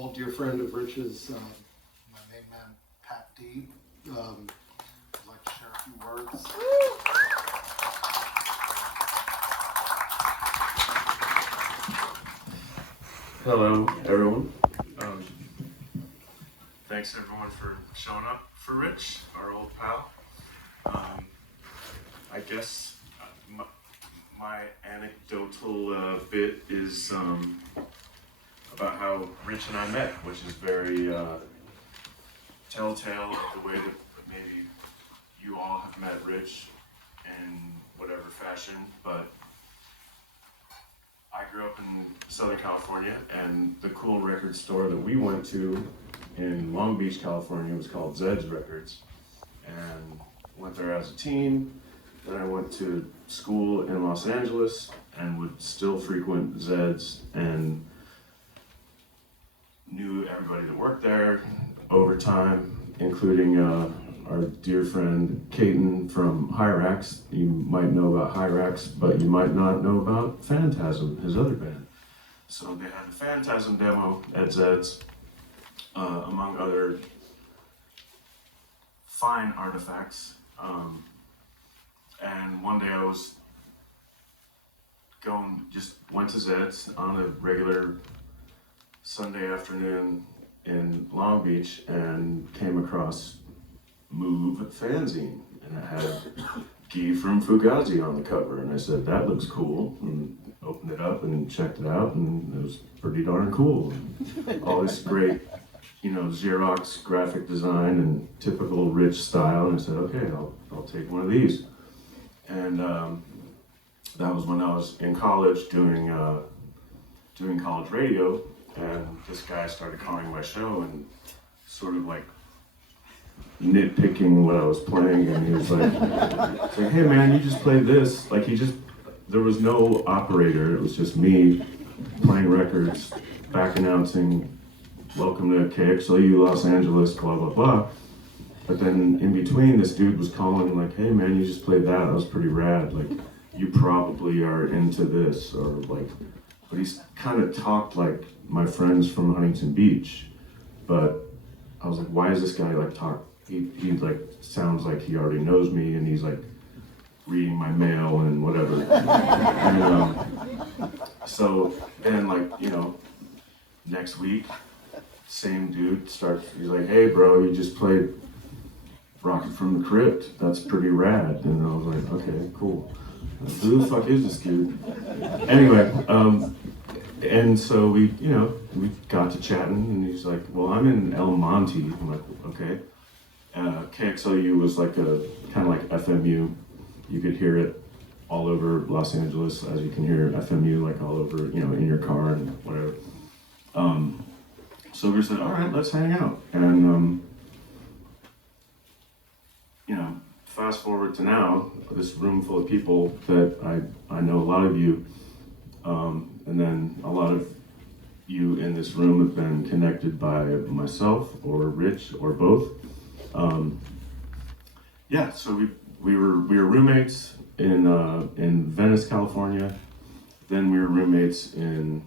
old dear friend of Rich's, my main man, Pat D. I'd like to share a few words. Hello, everyone. Thanks everyone for showing up for Rich, our old pal. I guess my anecdotal bit is about how Rich and I met, which is very telltale of the way that maybe you all have met Rich in whatever fashion, but I grew up in Southern California, and the cool record store that we went to in Long Beach, California was called Zed's Records, and went there as a teen. Then I went to school in Los Angeles and would still frequent Zed's and knew everybody that worked there over time, including our dear friend Caton from Hyrax. You might know about Hyrax, but you might not know about Phantasm, his other band. So they had the Phantasm demo at Zed's, among other fine artifacts. And one day I was went to Zed's on a regular Sunday afternoon in Long Beach and came across Move fanzine, and it had Guy from Fugazi on the cover, and I said, that looks cool, and opened it up and checked it out, and it was pretty darn cool. All this great, Xerox graphic design and typical Rich style, and I said, okay, I'll take one of these. And that was when I was in college doing college radio, and this guy started calling my show and sort of like nitpicking what I was playing, and he was like, hey man, you just played this. Like there was no operator, it was just me playing records, back announcing, welcome to KXLU Los Angeles, blah, blah, blah. But then in between, this dude was calling like, hey man, you just played that was pretty rad. Like, you probably are into this, or like, but he's kind of talked like my friends from Huntington Beach. But I was like, why is this guy like talk? He like sounds like he already knows me, and he's like reading my mail and whatever. And so then next week, same dude starts, he's like, hey bro, you just played Rocket from the Crypt, that's pretty rad. And I was like, okay, cool. Who the fuck is this dude? Anyway, and so we got to chatting, and he's like, well, I'm in El Monte. I'm like, okay. KXLU was like a kind of like FMU. You could hear it all over Los Angeles, as you can hear FMU like all over, in your car and whatever. So we said, all right, let's hang out. And fast forward to now, this room full of people that I know a lot of you, and then a lot of you in this room have been connected by myself or Rich or both. So we were roommates in Venice, California. Then we were roommates in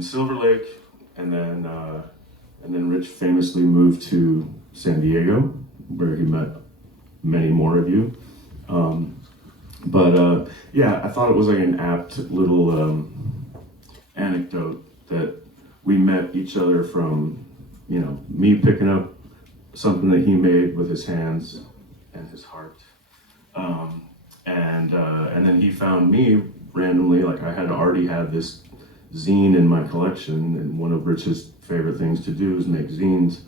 Silver Lake, and then Rich famously moved to San Diego, where he met many more of you. I thought it was like an apt little anecdote that we met each other from, me picking up something that he made with his hands and his heart. And then he found me randomly, like I had already had this zine in my collection, and one of Rich's favorite things to do is make zines.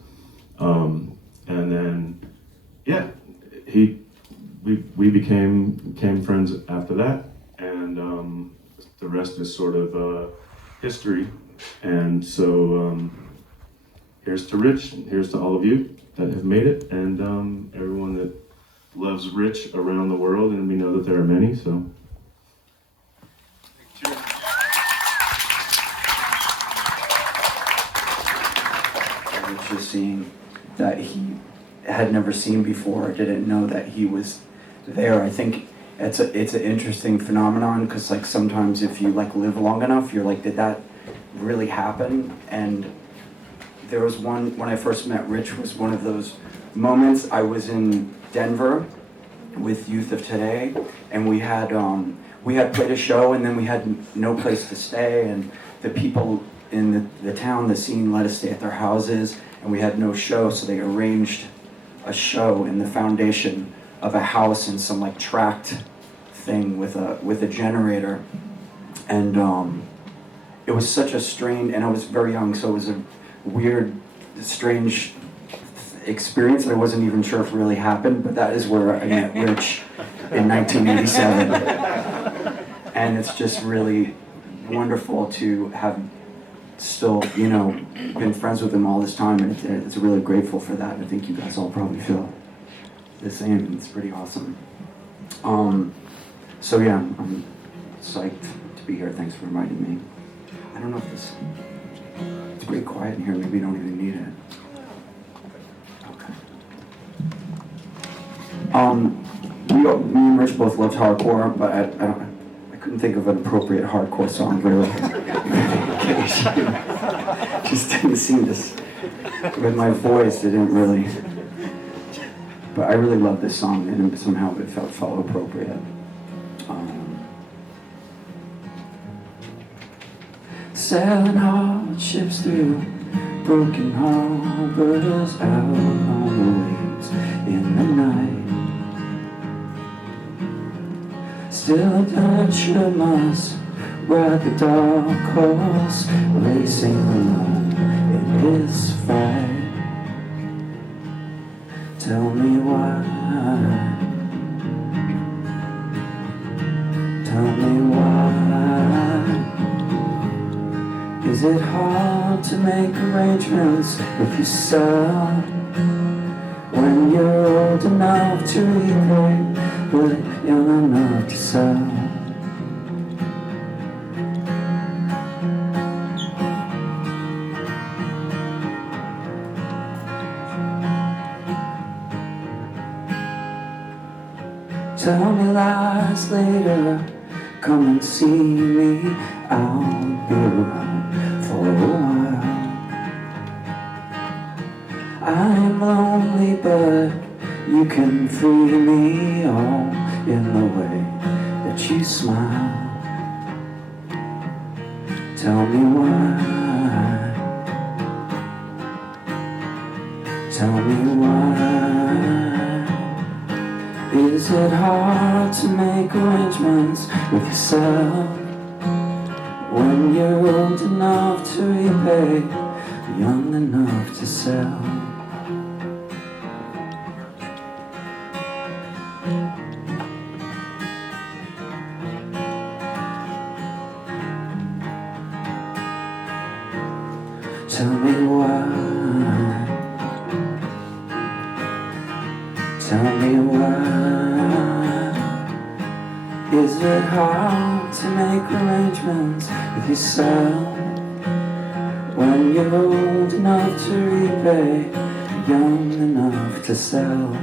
And then, we became friends after that, and the rest is sort of history. And so here's to Rich, and here's to all of you that have made it, and everyone that loves Rich around the world, and we know that there are many, so. Cheers. Rich was seeing that he had never seen before, didn't know that he was there. I think it's an interesting phenomenon, because like sometimes if you like live long enough, you're like, did that really happen? And there was one, when I first met Rich, was one of those moments. I was in Denver with Youth of Today, and we had played a show, and then we had no place to stay, and the people in the town, the scene, let us stay at their houses, and we had no show, so they arranged a show in the foundation of a house in some like tract thing with a generator, and it was such a strange, and I was very young, so it was a weird, strange experience that I wasn't even sure if really happened, but that is where I met Rich in 1987. And it's just really wonderful to have still, been friends with him all this time, and it's really grateful for that. I think you guys all probably feel the same. It's pretty awesome. So yeah, I'm psyched to be here. Thanks for inviting me. I don't know if it's pretty quiet in here. Maybe you don't even need it. Me and Rich both loved hardcore, but I couldn't think of an appropriate hardcore song really. Just didn't seem to, with my voice, it didn't really. But I really loved this song, and somehow it felt appropriate. Sailing hardships through broken harbors, out on the waves in the night. Still a Dutcher must ride the dark horse, racing alone in his fight. Tell me why. Tell me why. Is it hard to make arrangements with yourself when you're old enough to repay, but young enough to sell? Tell me lies later, come and see me, I'll be around for a while. I'm lonely, but you can free me all in the way that you smile. Tell me why. Tell me why. Is it hard to make arrangements with yourself when you're old enough to repay, young enough to sell? Tell me why. Tell me why. Is it hard to make arrangements with yourself when you're old enough to repay, young enough to sell?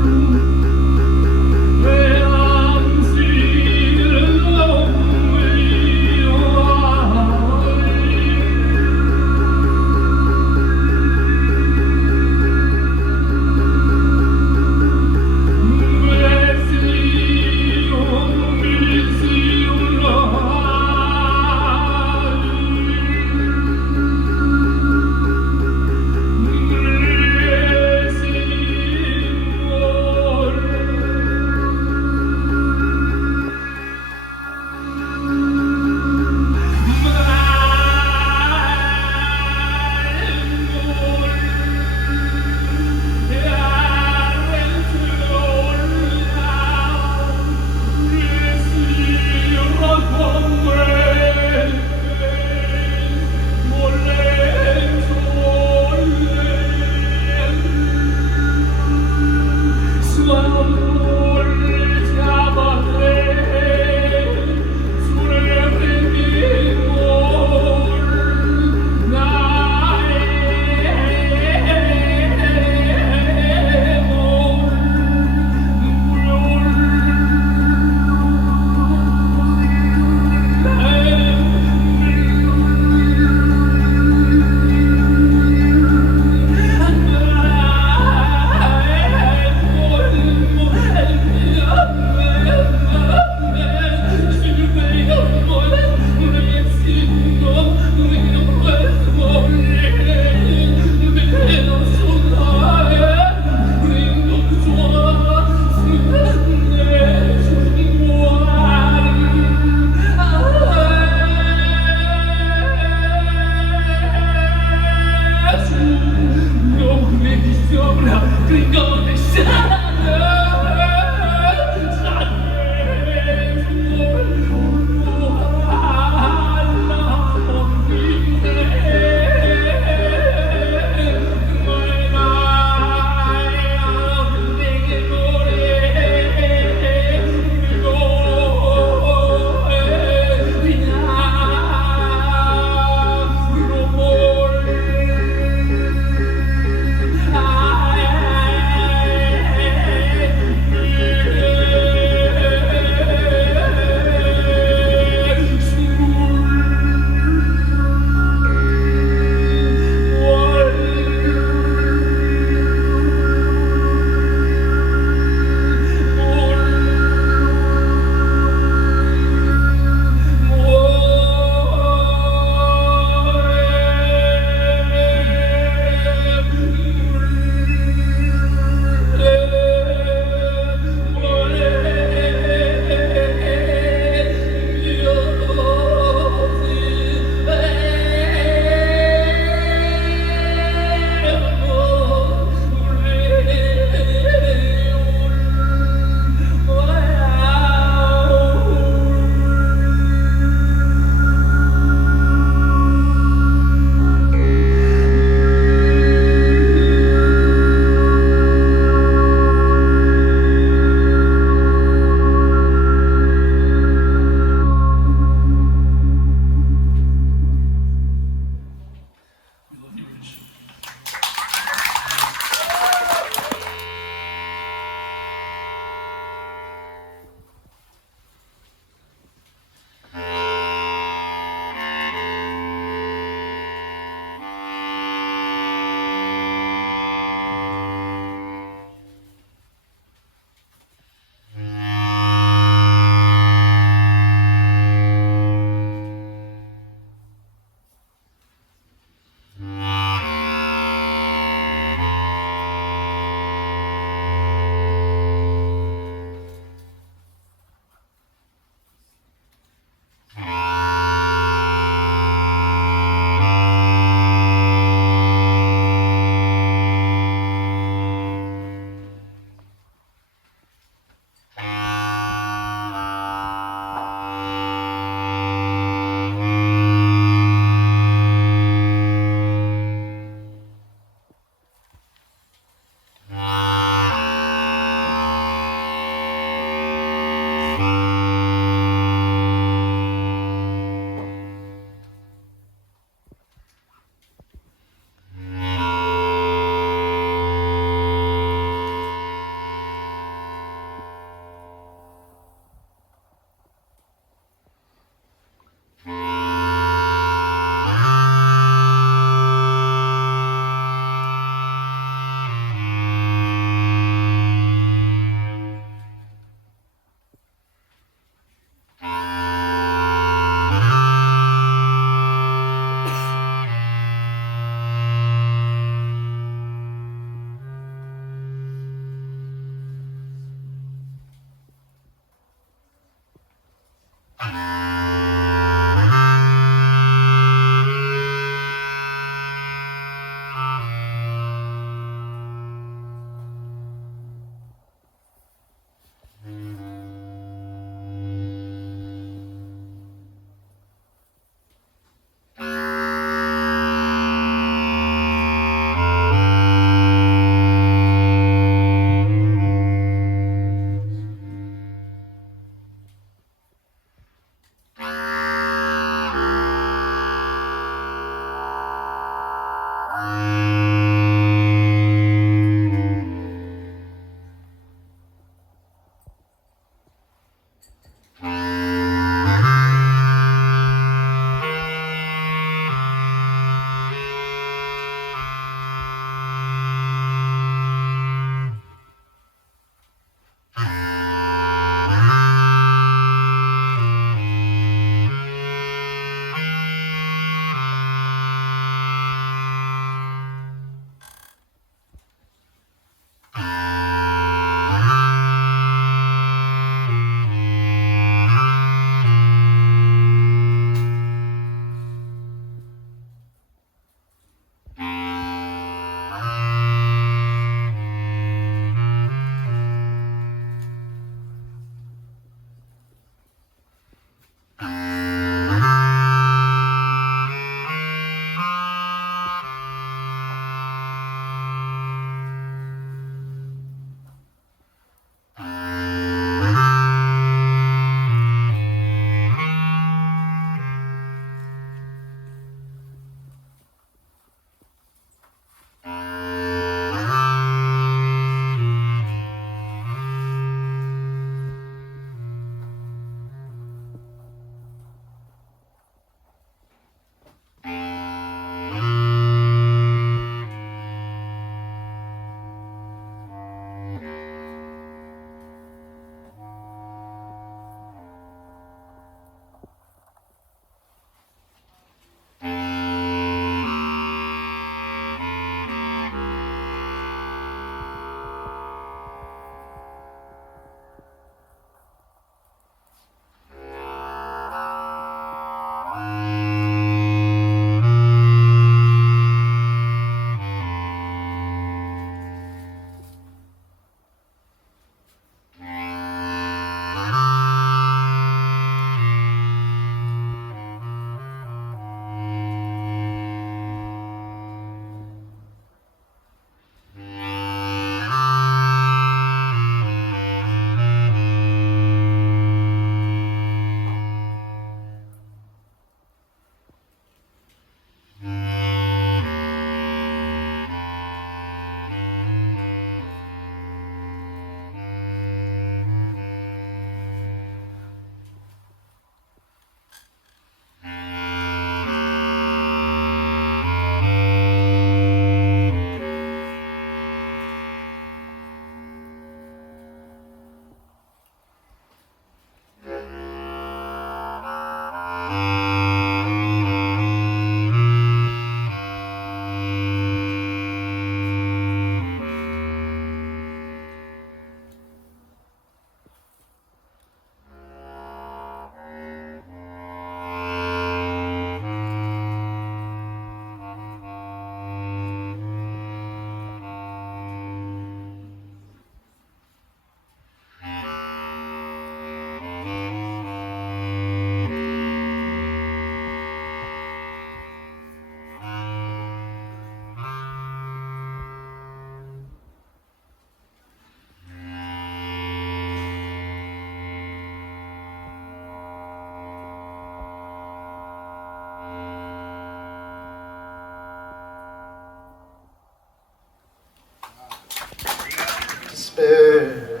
Despair,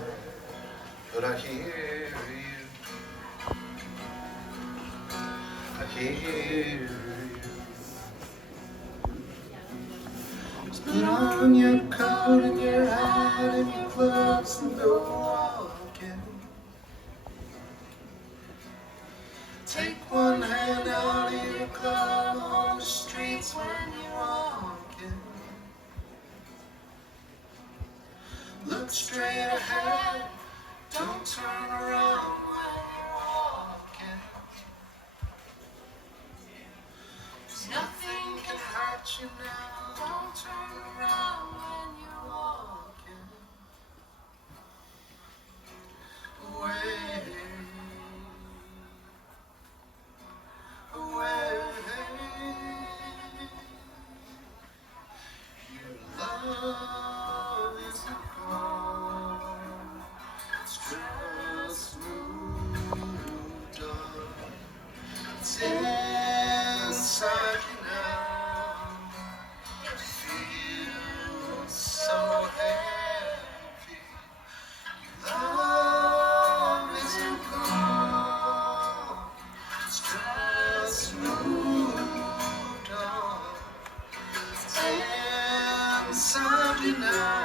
but I hear you. I hear you. Just put on your coat and your hat and your gloves and go walking. Take one hand out of your glove on the streets when you're walking. Look straight ahead, don't turn around when you're walking. 'Cause nothing can hurt you now, don't turn around when you're walking. Away, away. Your love isn't gone, it's just moved on. It's inside you now. It feels so heavy. Your love isn't gone, it's just moved on. It's inside you now.